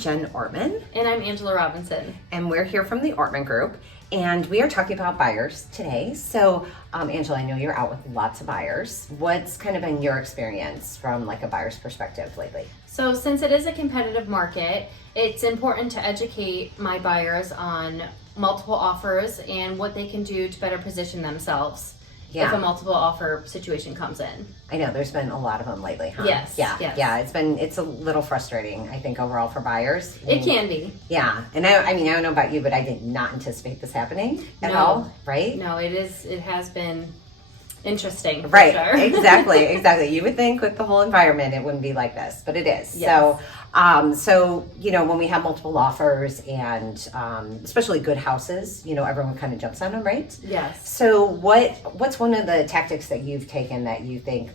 Jen Ortman. And I'm Angela Robinson. And we're here from the Ortman Group. And we are talking about buyers today. So, Angela, I know you're out with lots of buyers. What's kind of been your experience from like a buyer's perspective lately? So since it is a competitive market, it's important to educate my buyers on multiple offers and what they can do to better position themselves if a multiple offer situation comes in. I know there's been a lot of them lately, huh? Yes. Yeah. It's a little frustrating, I think, overall for buyers. It can be. Yeah. And I don't know about you, but I did not anticipate this happening at all, right? No, it has been interesting. Right. For sure. Exactly. You would think with the whole environment it wouldn't be like this, but it is. Yes. So when we have multiple offers and especially good houses, everyone kind of jumps on them, right? Yes. So what's one of the tactics that you've taken that you think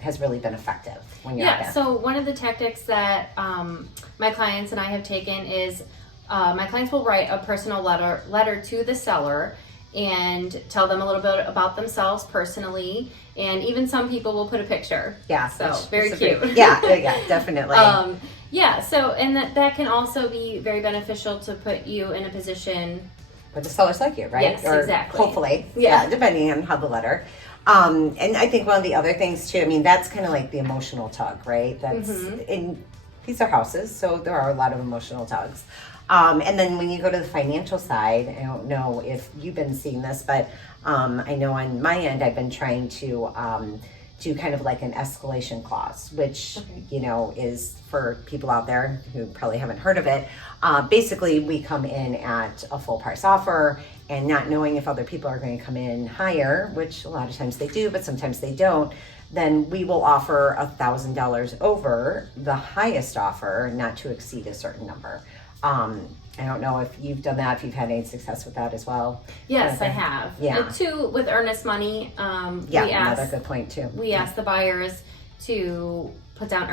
has really been effective when you're out there? So one of the tactics that my clients and I have taken is my clients will write a personal letter to the seller and tell them a little bit about themselves personally, and even some people will put a picture. Yeah. So very cute. Yeah, definitely. So and that can also be very beneficial to put you in a position where the sellers like you, right? Yes, exactly. Hopefully. Yeah, depending on how the letter. And I think one of the other things too, that's kind of like the emotional tug, right? That's in these are houses, so there are a lot of emotional tugs. And then when you go to the financial side, I don't know if you've been seeing this, but I know on my end, I've been trying to do kind of like an escalation clause, which, is for people out there who probably haven't heard of it. Basically, we come in at a full price offer and not knowing if other people are going to come in higher, which a lot of times they do, but sometimes they don't. Then we will offer $1,000 over the highest offer, not to exceed a certain number. I don't know if you've done that, if you've had any success with that as well. Yes, I have. Yeah. And two, with earnest money, another good point too. We ask the buyers to put down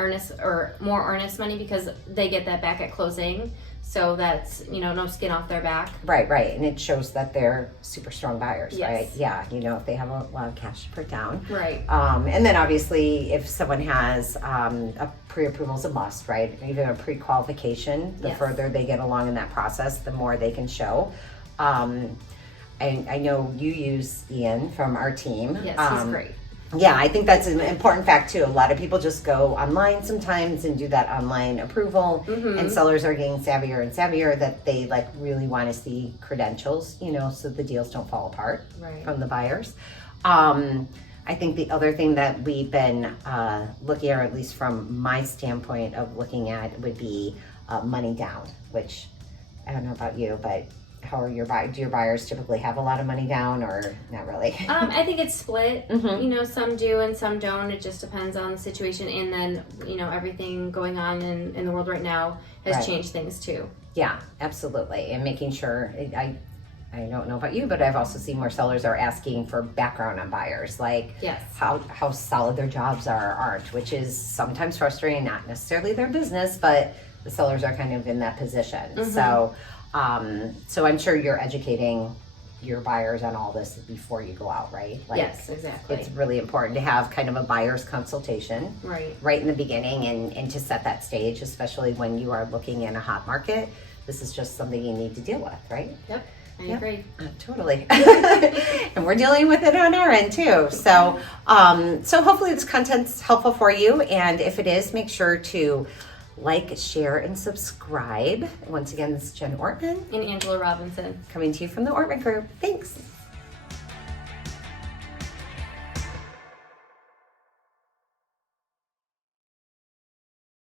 more earnest money because they get that back at closing. So that's, no skin off their back. Right. And it shows that they're super strong buyers, yes. right? Yeah, if they have a lot of cash to put down. Right. And then obviously if someone has a pre-approval is a must, right? Even a pre-qualification, the further they get along in that process, the more they can show. I know you use Ian from our team. Yes, he's great. Yeah, I think that's an important fact too. A lot of people just go online sometimes and do that online approval, and sellers are getting savvier and savvier that they really want to see credentials, so the deals don't fall apart from the buyers. I think the other thing that we've been looking at, or at least from my standpoint of looking at, would be money down, which I don't know about you, but how are do your buyers typically have a lot of money down or not really? I think it's split. Some do and some don't. It just depends on the situation. And then, everything going on in the world right now has changed things too. Yeah, absolutely. And making sure, I don't know about you, but I've also seen where sellers are asking for background on buyers, like how solid their jobs aren't, which is sometimes frustrating, not necessarily their business, but the sellers are kind of in that position. So I'm sure you're educating your buyers on all this before you go out, right? Yes, exactly. It's really important to have kind of a buyer's consultation right in the beginning and to set that stage, especially when you are looking in a hot market. This is just something you need to deal with, right? Yep. I agree. Totally. And we're dealing with it on our end too. So hopefully this content's helpful for you. And if it is, make sure to like, share, and subscribe. Once again, this is Jen Ortman. And Angela Robinson. Coming to you from the Ortman Group. Thanks.